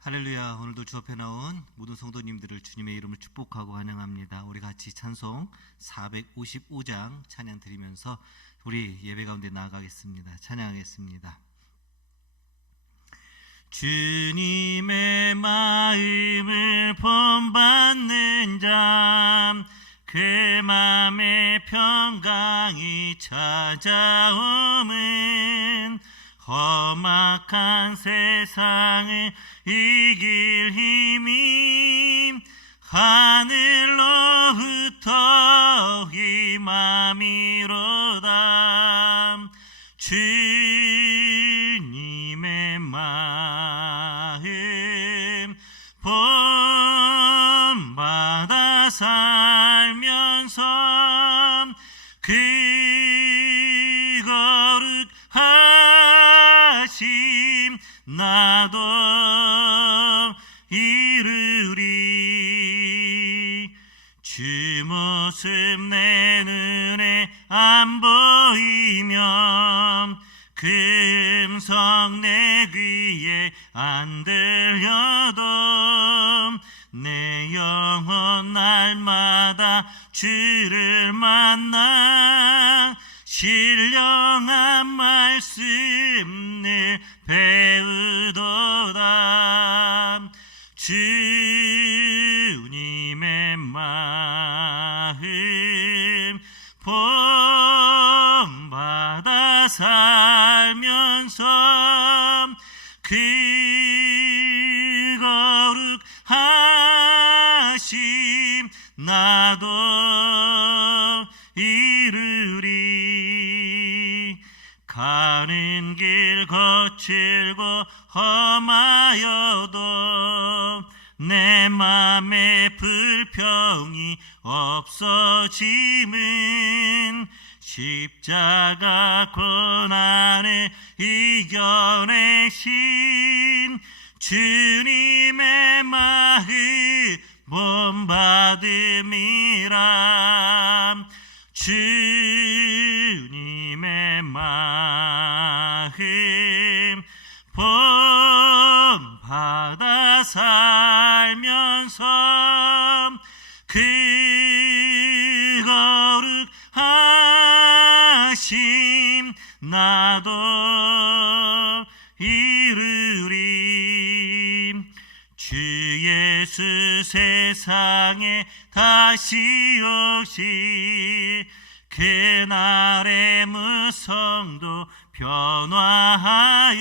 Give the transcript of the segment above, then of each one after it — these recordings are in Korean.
할렐루야. 오늘도 주 앞에 나온 모든 성도님들을 주님의 이름을 축복하고 환영합니다. 우리 같이 찬송 455장 찬양 드리면서 우리 예배 가운데 나아가겠습니다. 찬양하겠습니다. 주님의 마음을 본받는 자, 그 맘에 평강이 찾아오면 험악한 세상을 이길 힘이 하늘로부터 임함이로다. 주님의 마음 본받아 살면서 그 거룩하심 나도 이루리. 주 모습 내 눈에 안 보이면 그 음성 내 귀에 안 들려도 내 영혼 날마다 주를 만나 신령한 말씀 늘 배우도다. 주님의 마음 본받아 살면서 그 거룩하심 나도 이루리. 가는 길 거칠고 험하여도 내 맘에 불평이 없어짐은 십자가 고난을 이겨내신 주님의 마음 본받음이라. 주님의 마음 본받아 살면서 그 거룩하심 나도 이루리. 주 예수 세상에 다시 오시 그날의 무성도 변화하여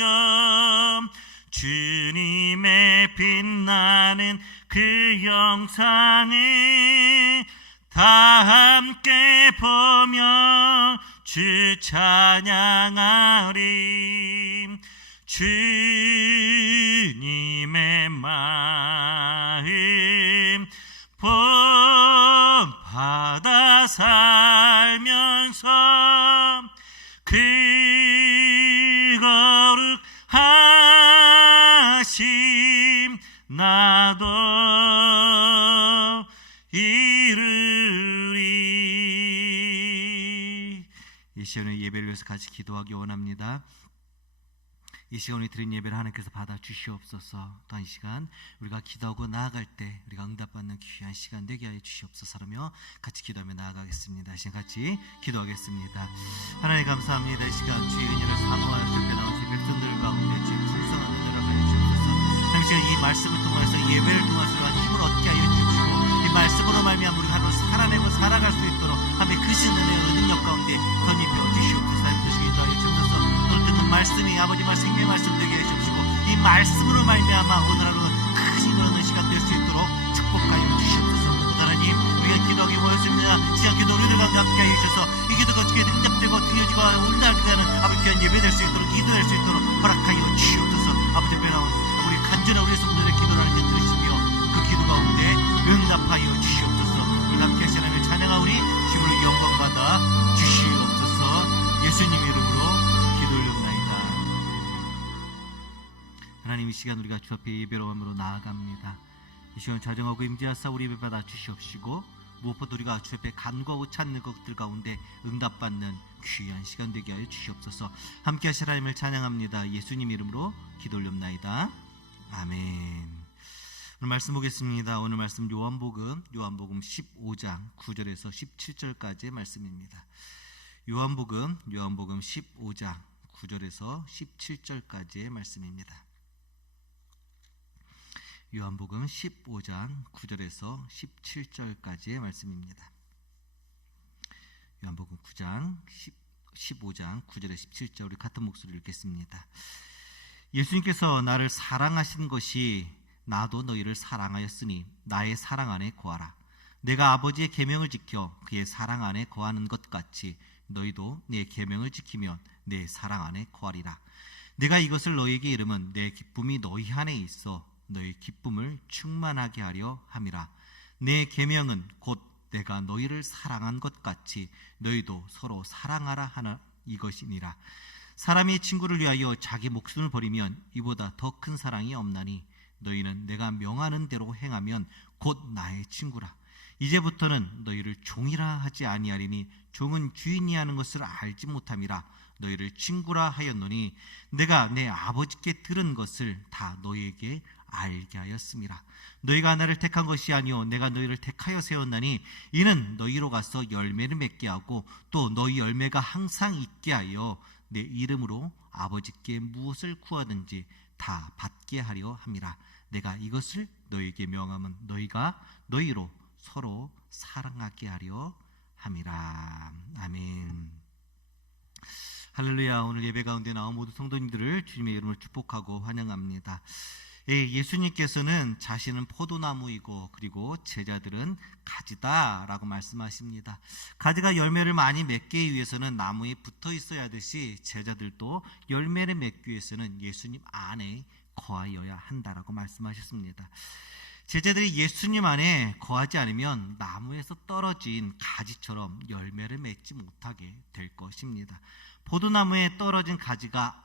주님의 빛나는 그 영상을 다 함께 보며 주 찬양하리. 주님의 마음 본받아 살면서 그 거룩하심 나도 이루리. 이 시간에 예배를 위해서 같이 기도하기 원합니다. 이 시간 우리 드린 예배를 하나님께서 받아 주시옵소서. 또한 이 시간 우리가 기도하고 나아갈 때 우리가 응답받는 귀한 시간 되게 하여 주시옵소서라며 같이 기도하며 나아가겠습니다. 이 시간 같이 기도하겠습니다. 하나님 감사합니다. 이 시간 주의 은혜를 사모하여 주께 나온 주의 백성들 가운데 주의 풍성한 은혜를 하여 주옵소서. 하나님 시간 이 말씀을 통해서 예배를 통해서 힘을 얻게 하여 주시고 이 말씀으로 말미암아 우리 하루를 살아내고 살아갈 수 있도록 하나님의 크신 은혜의 능력 가운데 덧입혀 주시옵소서. 하나님 기도하여 주옵소서. 오늘 듣는 말씀이 아버지 말씀 생명의 말씀 되게 해주시고 이 말씀으로 말미암아 오늘 하루 큰 힘을 얻는 시간 될 수 있도록 축복하여 주시옵소서. 하나님 우리가 기도하기 원했습니다. 시간 기도 우리들 가운데 함께 하여 주셔서 이 기도가 어떻게 능력되고 드려지고 올라가는 아버지 귀한 예배 될 수 있도록 기도될 수 있도록 허락하여 주시옵소서. 아버지 변화온 우리 간절한 우리 성도들의 기도를 하나님 들으시며 그 기도 가운데 응답하여 주시옵소서. 우리 함께 하신 하나님의 찬양하오니 힘을 영광받아 주시옵소서. 예수님 이름으로 기도올려옵나이다. 하나님 이 시간 우리가 주 앞에 예배로 함으로 나아갑니다. 이 시간 자정하고 임재하사 우리 예배 받아 주시옵시고 무엇보다 우리가 주 앞에 간구하고 찾는 것들 가운데 응답받는 귀한 시간 되게 하여 주시옵소서. 함께 하실 하나님을 찬양합니다. 예수님 이름으로 기도 올렵나이다. 아멘. 오늘 말씀 보겠습니다. 오늘 말씀 요한복음 15장 9절에서 17절까지의 말씀입니다. 요한복음 15장 9절에서 17절까지의 말씀입니다. 요한복음 15장 9절에서 17절까지의 말씀입니다. 요한복음 15장 9절에 17절 우리 같은 목소리로 읽겠습니다. 예수님께서 나를 사랑하신 것이 나도 너희를 사랑하였으니 나의 사랑 안에 거하라. 내가 아버지의 계명을 지켜 그의 사랑 안에 거하는 것 같이 너희도 내 계명을 지키면 내 사랑 안에 거하리라. 내가 이것을 너희에게 이름은 내 기쁨이 너희 안에 있어 너희 기쁨을 충만하게 하려 함이라. 내 계명은 곧 내가 너희를 사랑한 것 같이 너희도 서로 사랑하라 하나 이것이니라. 사람이 친구를 위하여 자기 목숨을 버리면 이보다 더 큰 사랑이 없나니 너희는 내가 명하는 대로 행하면 곧 나의 친구라. 이제부터는 너희를 종이라 하지 아니하리니 종은 주인이 하는 것을 알지 못함이라. 너희를 친구라 하였노니 내가 내 아버지께 들은 것을 다 너희에게 알게 하였음이라. 너희가 나를 택한 것이 아니요 내가 너희를 택하여 세웠나니 이는 너희로 가서 열매를 맺게 하고 또 너희 열매가 항상 있게 하여 내 이름으로 아버지께 무엇을 구하든지 다 받게 하려 함이라. 내가 이것을 너희에게 명하면 너희가 너희로 서로 사랑하게 하려 함이라. 아멘. 할렐루야. 오늘 예배 가운데 나온 모든 성도님들을 주님의 이름으로 축복하고 환영합니다. 예수님께서는 자신은 포도나무이고 그리고 제자들은 가지다라고 말씀하십니다. 가지가 열매를 많이 맺기 위해서는 나무에 붙어 있어야 하듯이 제자들도 열매를 맺기 위해서는 예수님 안에 거하여야 한다라고 말씀하셨습니다. 제자들이 예수님 안에 거하지 않으면 나무에서 떨어진 가지처럼 열매를 맺지 못하게 될 것입니다. 포도나무에 떨어진 가지가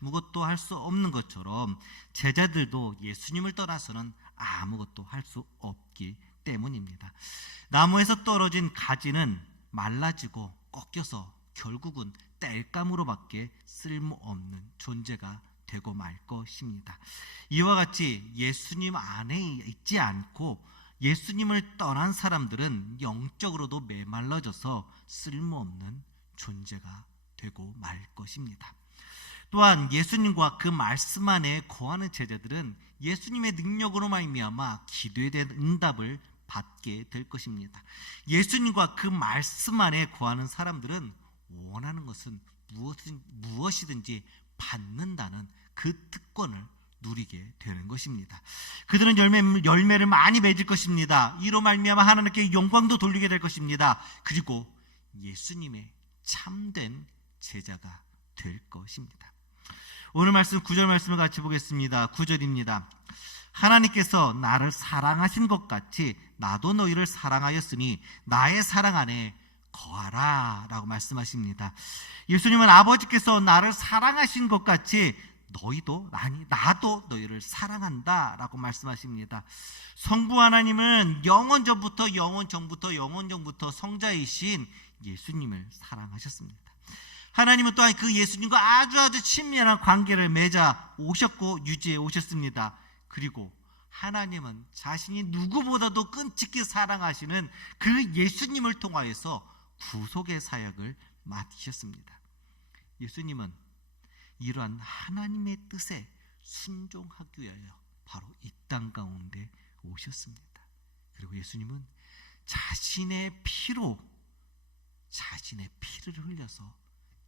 아무것도 할 수 없는 것처럼 제자들도 예수님을 떠나서는 아무것도 할 수 없기 때문입니다. 나무에서 떨어진 가지는 말라지고 꺾여서 결국은 땔감으로밖에 쓸모없는 존재가 되고 말 것입니다. 이와 같이 예수님 안에 있지 않고 예수님을 떠난 사람들은 영적으로도 메말라져서 쓸모없는 존재가 되고 말 것입니다. 또한 예수님과 그 말씀 안에 거하는 제자들은 예수님의 능력으로 말미암아 기도에 대한 응답을 받게 될 것입니다. 예수님과 그 말씀 안에 거하는 사람들은 원하는 것은 무엇이든지 받는다는 그 특권을 누리게 되는 것입니다. 그들은 열매를 많이 맺을 것입니다. 이로 말미암아 하나님께 영광도 돌리게 될 것입니다. 그리고 예수님의 참된 제자가 될 것입니다. 오늘 말씀 9절 말씀을 같이 보겠습니다. 9절입니다. 하나님께서 나를 사랑하신 것 같이 나도 너희를 사랑하였으니 나의 사랑 안에 거하라 라고 말씀하십니다. 예수님은 아버지께서 나를 사랑하신 것 같이 나도 너희를 사랑한다 라고 말씀하십니다. 성부 하나님은 영원 전부터 성자이신 예수님을 사랑하셨습니다. 하나님은 또한 그 예수님과 아주 친밀한 관계를 맺어 오셨고 유지해 오셨습니다. 그리고 하나님은 자신이 누구보다도 끈찍히 사랑하시는 그 예수님을 통하여서 구속의 사역을 맡으셨습니다. 예수님은 이러한 하나님의 뜻에 순종하기 위하여 바로 이 땅 가운데 오셨습니다. 그리고 예수님은 자신의 피를 흘려서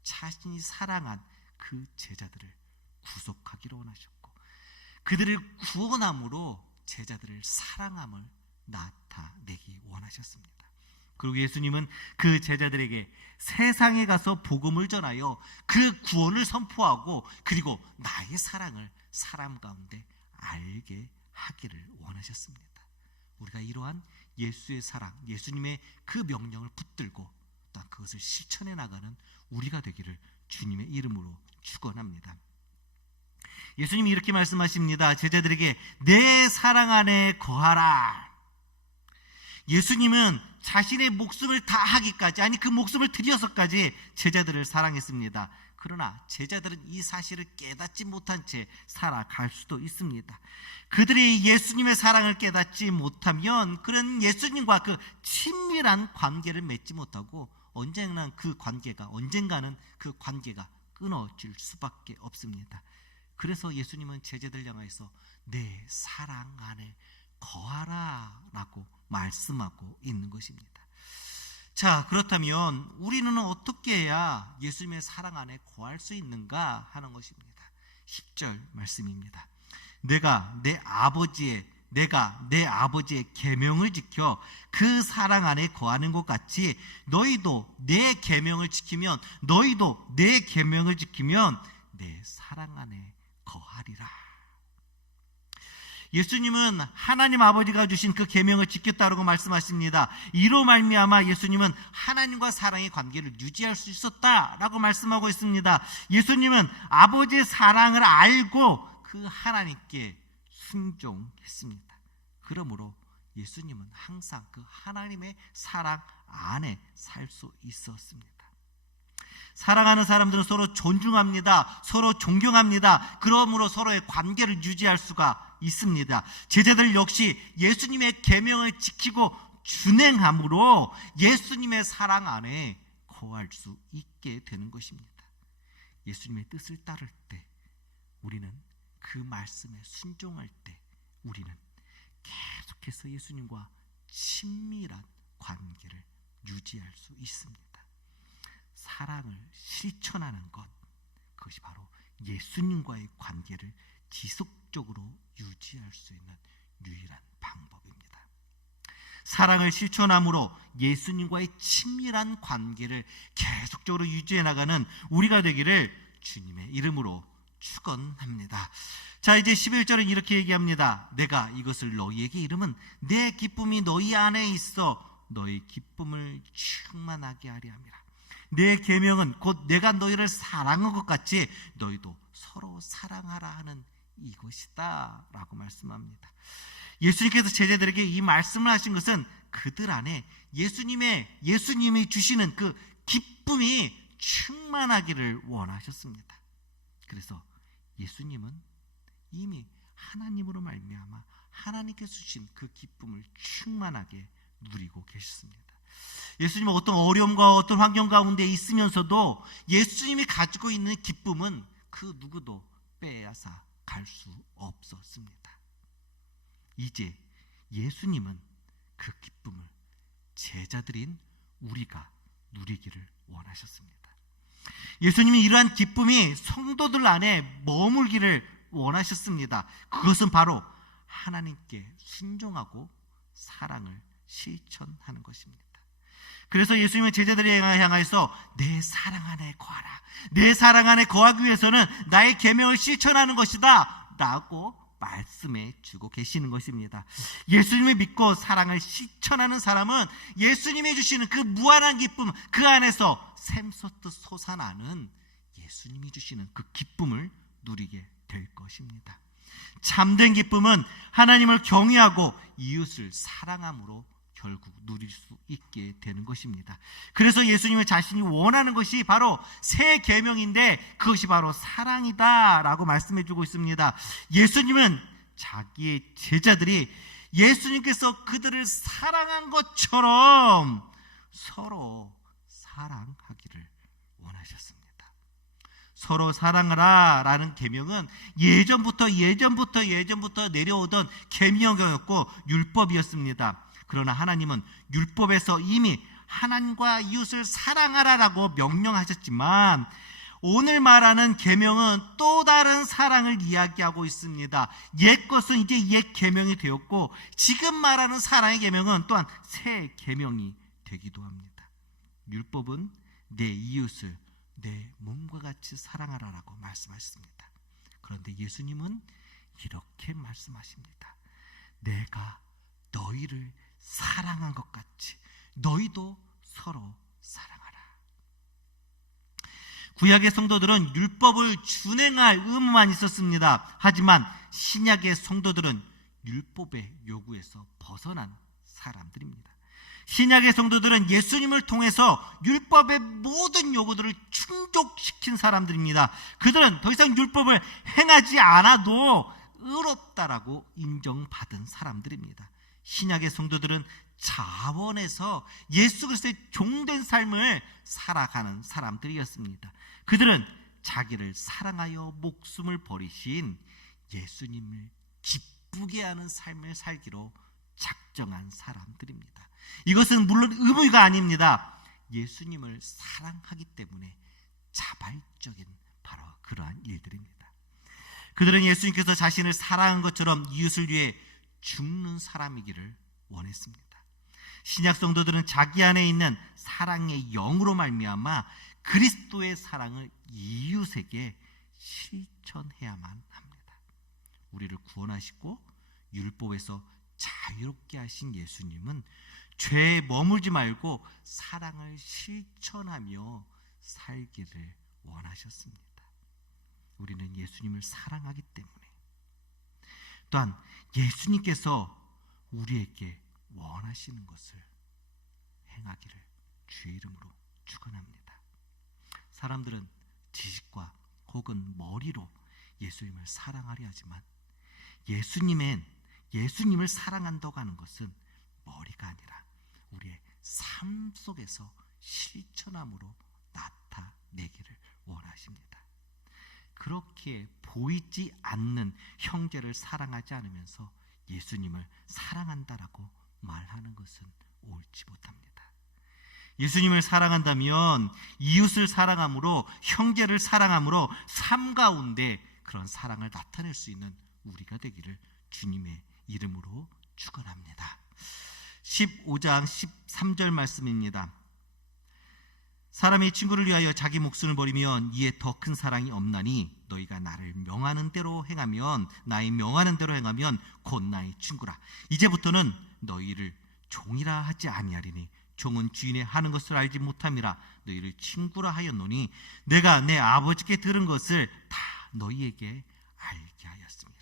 자신이 사랑한 그 제자들을 구속하기로 원하셨고 그들을 구원함으로 제자들을 사랑함을 나타내기 원하셨습니다. 그리고 예수님은 그 제자들에게 세상에 가서 복음을 전하여 그 구원을 선포하고 그리고 나의 사랑을 사람 가운데 알게 하기를 원하셨습니다. 우리가 이러한 예수의 사랑, 예수님의 그 명령을 붙들고 또 그것을 실천해 나가는 우리가 되기를 주님의 이름으로 축원합니다. 예수님이 이렇게 말씀하십니다. 제자들에게 내 사랑 안에 거하라. 예수님은 자신의 목숨을 다하기까지, 아니 그 목숨을 들여서까지 제자들을 사랑했습니다. 그러나 제자들은 이 사실을 깨닫지 못한 채 살아갈 수도 있습니다. 그들이 예수님의 사랑을 깨닫지 못하면 그런 예수님과 그 친밀한 관계를 맺지 못하고 언젠가는 그 관계가 끊어질 수밖에 없습니다. 그래서 예수님은 제자들 향해서 내 사랑 안에 거하라 라고 말씀하고 있는 것입니다. 자, 그렇다면 우리는 어떻게 해야 예수님의 사랑 안에 거할 수 있는가 하는 것입니다. 10절 말씀입니다. 내가 내 아버지의 계명을 지켜 그 사랑 안에 거하는 것 같이 너희도 내 계명을 지키면 내 사랑 안에 거하리라. 예수님은 하나님 아버지가 주신 그 계명을 지켰다고 말씀하십니다. 이로 말미암아 예수님은 하나님과 사랑의 관계를 유지할 수 있었다라고 말씀하고 있습니다. 예수님은 아버지의 사랑을 알고 그 하나님께 순종했습니다. 그러므로 예수님은 항상 그 하나님의 사랑 안에 살 수 있었습니다. 사랑하는 사람들은 서로 존중합니다. 서로 존경합니다. 그러므로 서로의 관계를 유지할 수가 있습니다. 제자들 역시 예수님의 계명을 지키고 준행함으로 예수님의 사랑 안에 거할 수 있게 되는 것입니다. 예수님의 뜻을 따를 때, 우리는 그 말씀에 순종할 때 우리는 계속해서 예수님과 친밀한 관계를 유지할 수 있습니다. 사랑을 실천하는 것, 그것이 바로 예수님과의 관계를 지속적으로 유지할 수 있는 유일한 방법입니다. 사랑을 실천함으로 예수님과의 친밀한 관계를 계속적으로 유지해 나가는 우리가 되기를 주님의 이름으로 축원합니다. 자, 이제 11절은 이렇게 얘기합니다. 내가 이것을 너희에게 이름은 내 기쁨이 너희 안에 있어 너희 기쁨을 충만하게 하려 함이라. 내 계명은 곧 내가 너희를 사랑한 것 같이 너희도 서로 사랑하라 하는 이것이다 라고 말씀합니다. 예수님께서 제자들에게 이 말씀을 하신 것은 그들 안에 예수님이 주시는 그 기쁨이 충만하기를 원하셨습니다. 그래서 예수님은 이미 하나님으로 말미암아 하나님께서 주신 그 기쁨을 충만하게 누리고 계셨습니다. 예수님은 어떤 어려움과 어떤 환경 가운데 있으면서도 예수님이 가지고 있는 기쁨은 그 누구도 빼앗아 갈 수 없었습니다. 이제 예수님은 그 기쁨을 제자들인 우리가 누리기를 원하셨습니다. 예수님이 이러한 기쁨이 성도들 안에 머물기를 원하셨습니다. 그것은 바로 하나님께 순종하고 사랑을 실천하는 것입니다. 그래서 예수님은 제자들을 향하여서 내 사랑 안에 거하라. 내 사랑 안에 거하기 위해서는 나의 계명을 실천하는 것이다 라고 말씀해 주고 계시는 것입니다. 예수님을 믿고 사랑을 실천하는 사람은 예수님이 주시는 그 무한한 기쁨, 그 안에서 샘솟듯 솟아나는 예수님이 주시는 그 기쁨을 누리게 될 것입니다. 참된 기쁨은 하나님을 경외하고 이웃을 사랑함으로 결국 누릴 수 있게 되는 것입니다. 그래서 예수님은 자신이 원하는 것이 바로 새 계명인데 그것이 바로 사랑이다 라고 말씀해 주고 있습니다. 예수님은 자기의 제자들이 예수님께서 그들을 사랑한 것처럼 서로 사랑하기를 원하셨습니다. 서로 사랑하라 라는 계명은 예전부터 내려오던 계명이었고 율법이었습니다. 그러나 하나님은 율법에서 이미 하나님과 이웃을 사랑하라라고 명령하셨지만 오늘 말하는 계명은 또 다른 사랑을 이야기하고 있습니다. 옛 것은 이제 옛 계명이 되었고 지금 말하는 사랑의 계명은 또한 새 계명이 되기도 합니다. 율법은 내 이웃을 내 몸과 같이 사랑하라라고 말씀하셨습니다. 그런데 예수님은 이렇게 말씀하십니다. 내가 너희를 사랑한 것 같이 너희도 서로 사랑하라. 구약의 성도들은 율법을 준행할 의무만 있었습니다. 하지만 신약의 성도들은 율법의 요구에서 벗어난 사람들입니다. 신약의 성도들은 예수님을 통해서 율법의 모든 요구들을 충족시킨 사람들입니다. 그들은 더 이상 율법을 행하지 않아도 의롭다라고 인정받은 사람들입니다. 신약의 성도들은 자원해서 예수 그리스도의 종된 삶을 살아가는 사람들이었습니다. 그들은 자기를 사랑하여 목숨을 버리신 예수님을 기쁘게 하는 삶을 살기로 작정한 사람들입니다. 이것은 물론 의무가 아닙니다. 예수님을 사랑하기 때문에 자발적인 바로 그러한 일들입니다. 그들은 예수님께서 자신을 사랑한 것처럼 이웃을 위해 죽는 사람이기를 원했습니다. 신약 성도들은 자기 안에 있는 사랑의 영으로 말미암아 그리스도의 사랑을 이웃에게 실천해야만 합니다. 우리를 구원하시고 율법에서 자유롭게 하신 예수님은 죄에 머물지 말고 사랑을 실천하며 살기를 원하셨습니다. 우리는 예수님을 사랑하기 때문에, 또한 예수님께서 우리에게 원하시는 것을 행하기를 주의 이름으로 축원합니다. 사람들은 지식과 혹은 머리로 예수님을 사랑하려 하지만 예수님을 사랑한다고 하는 것은 머리가 아니라 우리의 삶 속에서 실천함으로 나타내기를 원하십니다. 그렇게 보이지 않는 형제를 사랑하지 않으면서 예수님을 사랑한다라고 말하는 것은 옳지 못합니다. 예수님을 사랑한다면 이웃을 사랑함으로, 형제를 사랑함으로 삶 가운데 그런 사랑을 나타낼 수 있는 우리가 되기를 주님의 이름으로 축원합니다. 15장 13절 말씀입니다. 사람이 친구를 위하여 자기 목숨을 버리면 이에 더 큰 사랑이 없나니 너희가 나를 명하는 대로 행하면, 나의 명하는 대로 행하면 곧 나의 친구라. 이제부터는 너희를 종이라 하지 아니하리니 종은 주인의 하는 것을 알지 못함이라. 너희를 친구라 하였노니 내가 내 아버지께 들은 것을 다 너희에게 알게 하였습니다.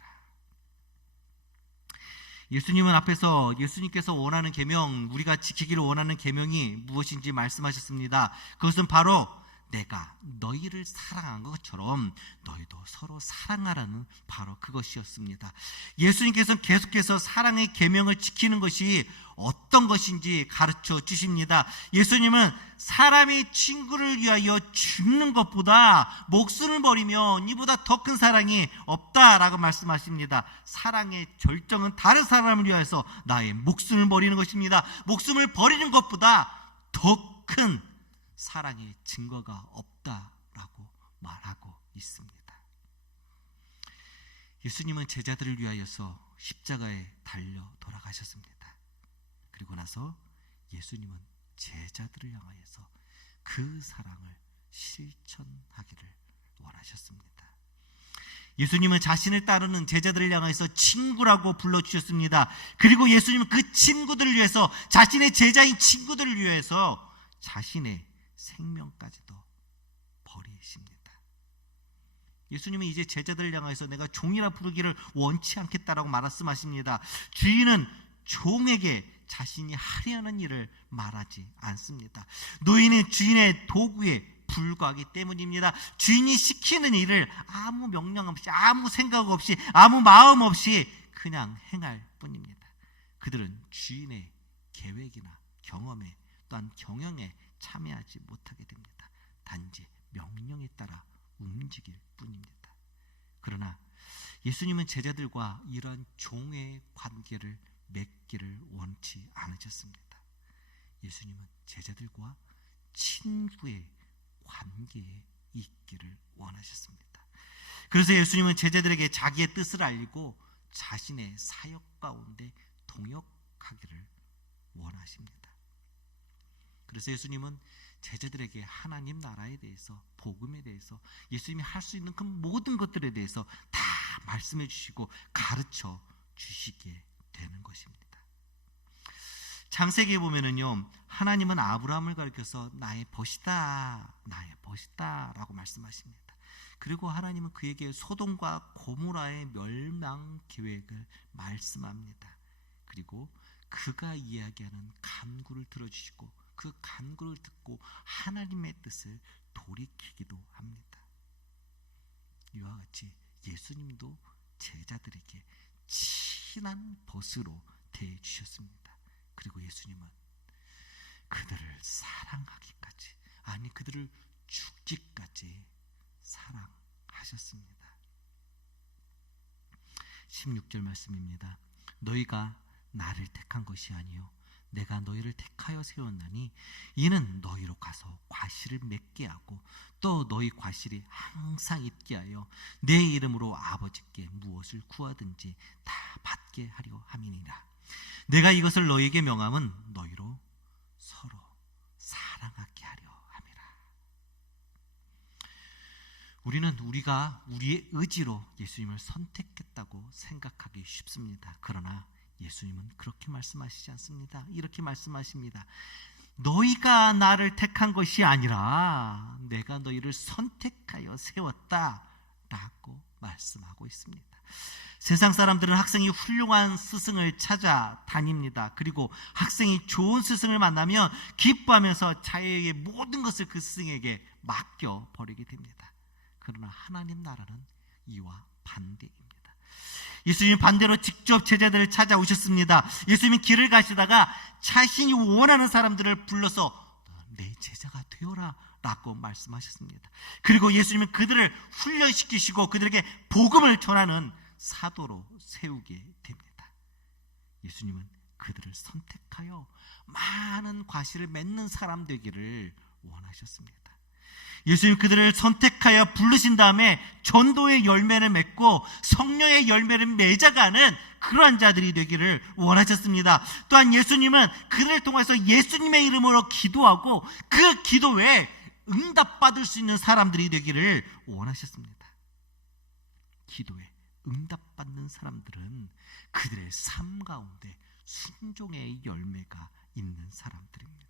예수님은 앞에서 예수님께서 원하는 계명, 우리가 지키기를 원하는 계명이 무엇인지 말씀하셨습니다. 그것은 바로 내가 너희를 사랑한 것처럼 너희도 서로 사랑하라는 바로 그것이었습니다. 예수님께서는 계속해서 사랑의 계명을 지키는 것이 어떤 것인지 가르쳐 주십니다. 예수님은 사람이 친구를 위하여 죽는 것보다 목숨을 버리면 이보다 더 큰 사랑이 없다라고 말씀하십니다. 사랑의 절정은 다른 사람을 위해서 나의 목숨을 버리는 것입니다. 목숨을 버리는 것보다 더 큰 사랑의 증거가 없다라고 말하고 있습니다. 예수님은 제자들을 위하여서 십자가에 달려 돌아가셨습니다. 그리고 나서 예수님은 제자들을 향하여서 그 사랑을 실천하기를 원하셨습니다. 예수님은 자신을 따르는 제자들을 향해서 친구라고 불러주셨습니다. 그리고 예수님은 그 친구들을 위해서, 자신의 제자인 친구들을 위해서 자신의 생명까지도 버리십니다. 예수님은 이제 제자들을 향해서 내가 종이라 부르기를 원치 않겠다라고 말씀하십니다. 주인은 종에게 자신이 하려는 일을 말하지 않습니다. 노예는 주인의 도구에 불과하기 때문입니다. 주인이 시키는 일을 아무 명령 없이, 아무 생각 없이, 아무 마음 없이 그냥 행할 뿐입니다. 그들은 주인의 계획이나 경험에, 또한 경영에 참여하지 못하게 됩니다. 단지 명령에 따라 움직일 뿐입니다. 그러나 예수님은 제자들과 이러한 종의 관계를 맺기를 원치 않으셨습니다. 예수님은 제자들과 친구의 관계에 있기를 원하셨습니다. 그래서 예수님은 제자들에게 자기의 뜻을 알리고 자신의 사역 가운데 동역하기를 원하십니다. 그래서 예수님은 제자들에게 하나님 나라에 대해서, 복음에 대해서, 예수님이 할 수 있는 그 모든 것들에 대해서 다 말씀해 주시고 가르쳐 주시게 되는 것입니다. 창세기에 보면은요, 하나님은 아브라함을 가리켜서 나의 벗이다, 나의 벗이다 라고 말씀하십니다. 그리고 하나님은 그에게 소돔과 고모라의 멸망 계획을 말씀합니다. 그리고 그가 이야기하는 간구를 들어주시고 그 간구를 듣고 하나님의 뜻을 돌이키기도 합니다. 이와 같이 예수님도 제자들에게 친한 벗으로 대해주셨습니다. 그리고 예수님은 그들을 사랑하기까지, 아니 그들을 죽기까지 사랑하셨습니다. 16절 말씀입니다. 너희가 나를 택한 것이 아니요 내가 너희를 택하여 세웠나니 이는 너희로 가서 과실을 맺게 하고 또 너희 과실이 항상 있게 하여 내 이름으로 아버지께 무엇을 구하든지 다 받게 하려 함이니라. 내가 이것을 너희에게 명함은 너희로 서로 사랑하게 하려 함이라. 우리는 우리가 우리의 의지로 예수님을 선택했다고 생각하기 쉽습니다. 그러나 예수님은 그렇게 말씀하시지 않습니다. 이렇게 말씀하십니다. 너희가 나를 택한 것이 아니라 내가 너희를 선택하여 세웠다 라고 말씀하고 있습니다. 세상 사람들은 학생이 훌륭한 스승을 찾아다닙니다. 그리고 학생이 좋은 스승을 만나면 기뻐하면서 자기의 모든 것을 그 스승에게 맡겨버리게 됩니다. 그러나 하나님 나라는 이와 반대입니다. 예수님 반대로 직접 제자들을 찾아오셨습니다. 예수님이 길을 가시다가 자신이 원하는 사람들을 불러서 내 제자가 되어라 라고 말씀하셨습니다. 그리고 예수님은 그들을 훈련시키시고 그들에게 복음을 전하는 사도로 세우게 됩니다. 예수님은 그들을 선택하여 많은 과실을 맺는 사람 되기를 원하셨습니다. 예수님 그들을 선택하여 부르신 다음에 전도의 열매를 맺고 성령의 열매를 맺어가는 그러한 자들이 되기를 원하셨습니다. 또한 예수님은 그들을 통해서 예수님의 이름으로 기도하고 그 기도에 응답받을 수 있는 사람들이 되기를 원하셨습니다. 기도에 응답받는 사람들은 그들의 삶 가운데 순종의 열매가 있는 사람들입니다.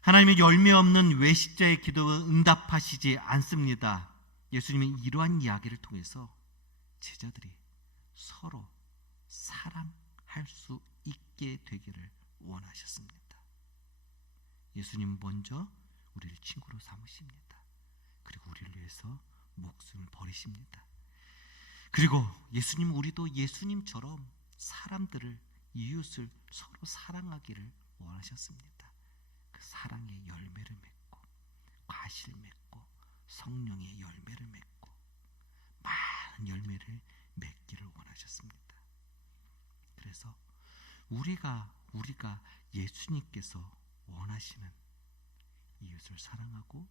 하나님의 열매 없는 외식자의 기도는 응답하시지 않습니다. 예수님은 이러한 이야기를 통해서 제자들이 서로 사랑할 수 있게 되기를 원하셨습니다. 예수님 먼저 우리를 친구로 삼으십니다. 그리고 우리를 위해서 목숨을 버리십니다. 그리고 예수님, 우리도 예수님처럼 사람들을, 이웃을 서로 사랑하기를 원하셨습니다. 그 사랑의 열매를 맺고 과실 맺고 성령의 열매를 맺고 많은 열매를 맺기를 원하셨습니다. 그래서 우리가 예수님께서 원하시는 이웃을 사랑하고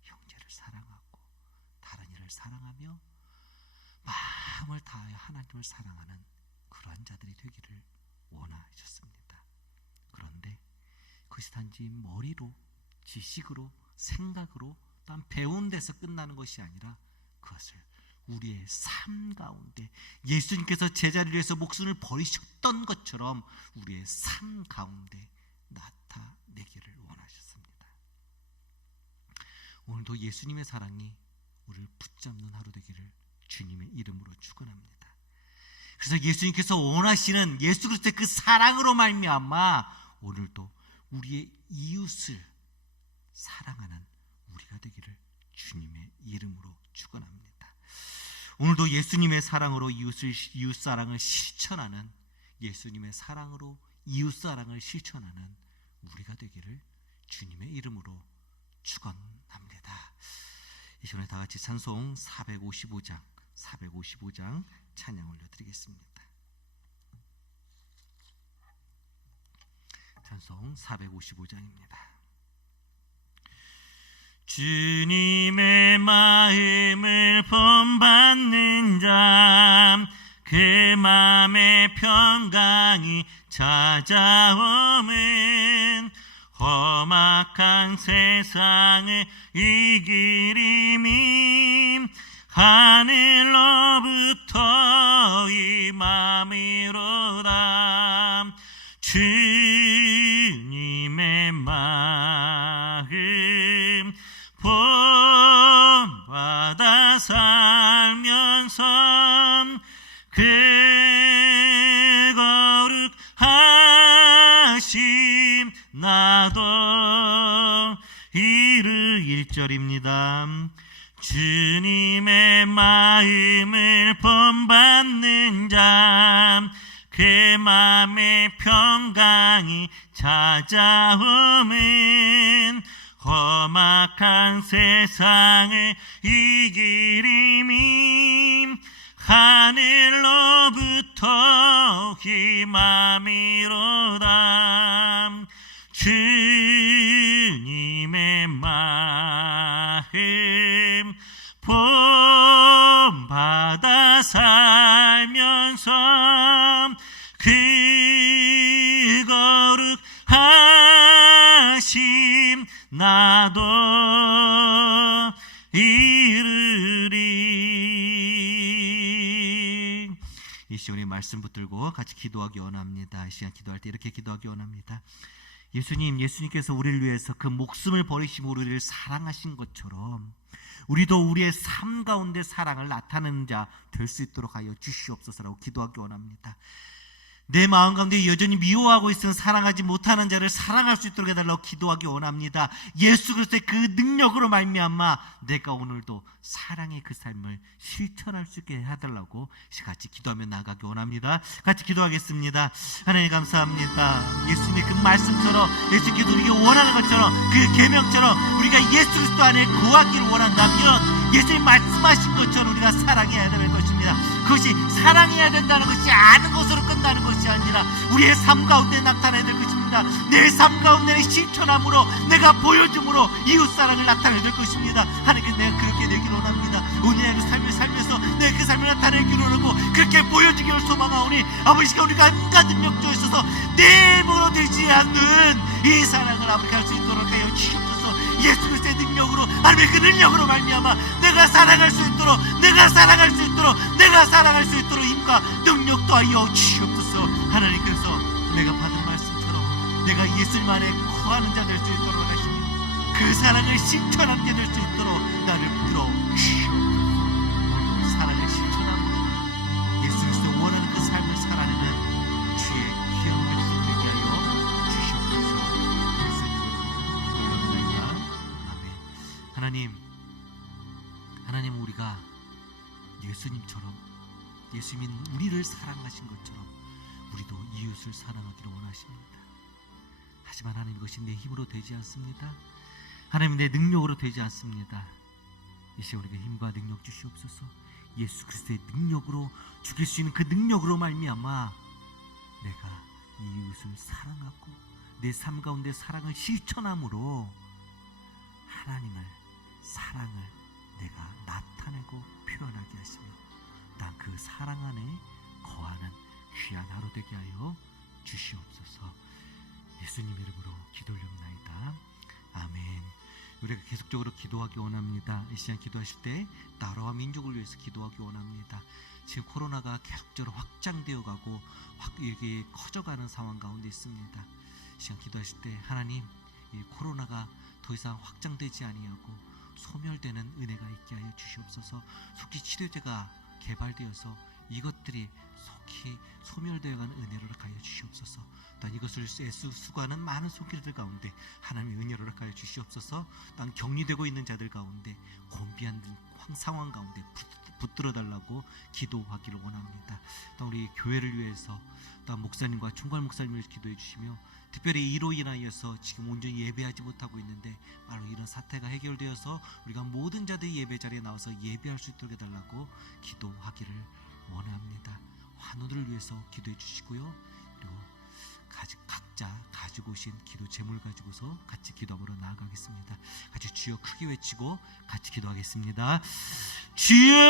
형제를 사랑하고 다른 이를 사랑하며 마음을 다하여 하나님을 사랑하는 그러한 자들이 되기를 원하셨습니다. 그런데 그것이 단지 머리로, 지식으로, 생각으로, 또한 배운 데서 끝나는 것이 아니라 그것을 우리의 삶 가운데 예수님께서 제자를 위해서 목숨을 버리셨던 것처럼 우리의 삶 가운데 나타내기를 원하셨습니다. 오늘도 예수님의 사랑이 우리를 붙잡는 하루 되기를 주님의 이름으로 축원합니다. 그래서 예수님께서 원하시는 예수 그리스도의 그 사랑으로 말미암아 오늘도 우리의 이웃을 사랑하는 우리가 되기를 주님의 이름으로 축원합니다. 오늘도 예수님의 사랑으로 이웃 사랑을 실천하는, 예수님의 사랑으로 이웃 사랑을 실천하는 우리가 되기를 주님의 이름으로 축원합니다. 이 시간에 다 같이 찬송 455장 찬양 올려드리겠습니다. 찬송 455장입니다. 주님의 마음을 본받는 자, 그 마음의 평강이 찾아오면 험악한 세상을 이기리니 하늘로부터 임함이로다. 주님의 마음 본받아 살면서 그 거룩 하도 1절입니다. 주님의 마음을 본받는 자 그 맘에 평강이 찾아오면 험악한 세상을 이기리니 하늘로부터 힘함이로다. 주님의 마음 본받아 살면서 그 거룩하심 나도 이르리. 이 시간에 말씀 붙들고 같이 기도하기 원합니다. 이 시간 기도할 때 이렇게 기도하기 원합니다. 예수님께서 우리를 위해서 그 목숨을 버리시고 우리를 사랑하신 것처럼 우리도 우리의 삶 가운데 사랑을 나타내는 자 될 수 있도록 하여 주시옵소서라고 기도하기 원합니다. 내 마음 가운데 여전히 미워하고 있으면 사랑하지 못하는 자를 사랑할 수 있도록 해달라고 기도하기 원합니다. 예수 그리스도의 그 능력으로 말미암아 내가 오늘도 사랑의 그 삶을 실천할 수 있게 해달라고 같이 기도하며 나아가기 원합니다. 같이 기도하겠습니다. 하나님 감사합니다. 예수님의 그 말씀처럼 예수님께서 우리가 원하는 것처럼 그 계명처럼 우리가 예수 그리스도 안에 거하기를 원한다면 예수님 말씀하신 것처럼 우리가 사랑해야 될 것입니다. 그것이 사랑해야 된다는 것이 아는 것으로 끝나는 것이 아니라 우리의 삶 가운데 나타나야 될 것입니다. 내 삶 가운데 실천함으로 내가 보여줌으로 이웃사랑을 나타내야 될 것입니다. 하나님께 내가 그렇게 되기를 원합니다. 오늘의 삶을 살면서 내가 그 삶을 나타내기를 원하고 그렇게 보여주기를 소망하오니 아버지가 우리가 온갖 능력 주셔서 내 몸으로 되지 않는 이 사랑을 아버지 할 수 있도록 하여 주시옵소서. 예수 그리스도의 능력으로 하나님의 그 능력으로 말미암아 내가 사랑할 수 있도록 내가 사랑할 수 있도록 힘과 능력 도하여 주시옵소서. 하나님께서 내가 받은 말씀처럼 내가 예수님 안에 거하는 자 될 수 있도록 하시며 그 사랑을 실천하는 자 될 수 있도록 나를 붙들어 주시옵소서. 오늘도 사랑을 실천하고 예수 그리스도의 원하는 그 삶을 살아내는 주의 귀한 백성 되게 하여 주시옵소서. 하나님 우리가 예수님처럼 예수님이 우리를 사랑하신 것처럼 우리도 이웃을 사랑하기를 원하십니다. 하지만 하나님 이것이 내 힘으로 되지 않습니다. 하나님 내 능력으로 되지 않습니다. 이 시간 우리에게 힘과 능력 주시옵소서. 예수 그리스도의 능력으로 죽일 수 있는 그 능력으로 말미암아 내가 이웃을 사랑하고 내 삶 가운데 사랑을 실천함으로 하나님을 사랑을 내가 나타내고 표현하게 하시며 난 그 사랑 안에 거하는 귀한 하루 되게 하여 주시옵소서. 예수님 이름으로 기도 올립니다. 아멘. 우리가 계속적으로 기도하기 원합니다. 이 시간 기도하실 때 나라와 민족을 위해서 기도하기 원합니다. 지금 코로나가 계속적으로 확장되어 가고 이게 커져가는 상황 가운데 있습니다. 이 시간 기도하실 때 하나님 이 코로나가 더 이상 확장되지 아니하고 소멸되는 은혜가 있게 하여 주시옵소서. 속히 치료제가 개발되어서 이것들이 속히 소멸되어가는 은혜를 하여 주시옵소서. 또한 이것을 수고하는 많은 손길들 가운데 하나님의 은혜를 하여 주시옵소서. 또한 격리되고 있는 자들 가운데 곤비한 상황 가운데 붙들어 달라고 기도하기를 원합니다. 또 우리 교회를 위해서 또 목사님과 총괄 목사님을 기도해 주시며 특별히 이로 인하여서 지금 온전히 예배하지 못하고 있는데 바로 이런 사태가 해결되어서 우리가 모든 자들이 예배 자리에 나와서 예배할 수 있도록 해달라고 기도하기를 원합니다. 환우들을 위해서 기도해 주시고요. 그리고 각자 가지고 오신 기도 제물 가지고서 같이 기도함으로 나아가겠습니다. 같이 주여 크게 외치고 같이 기도하겠습니다. 주여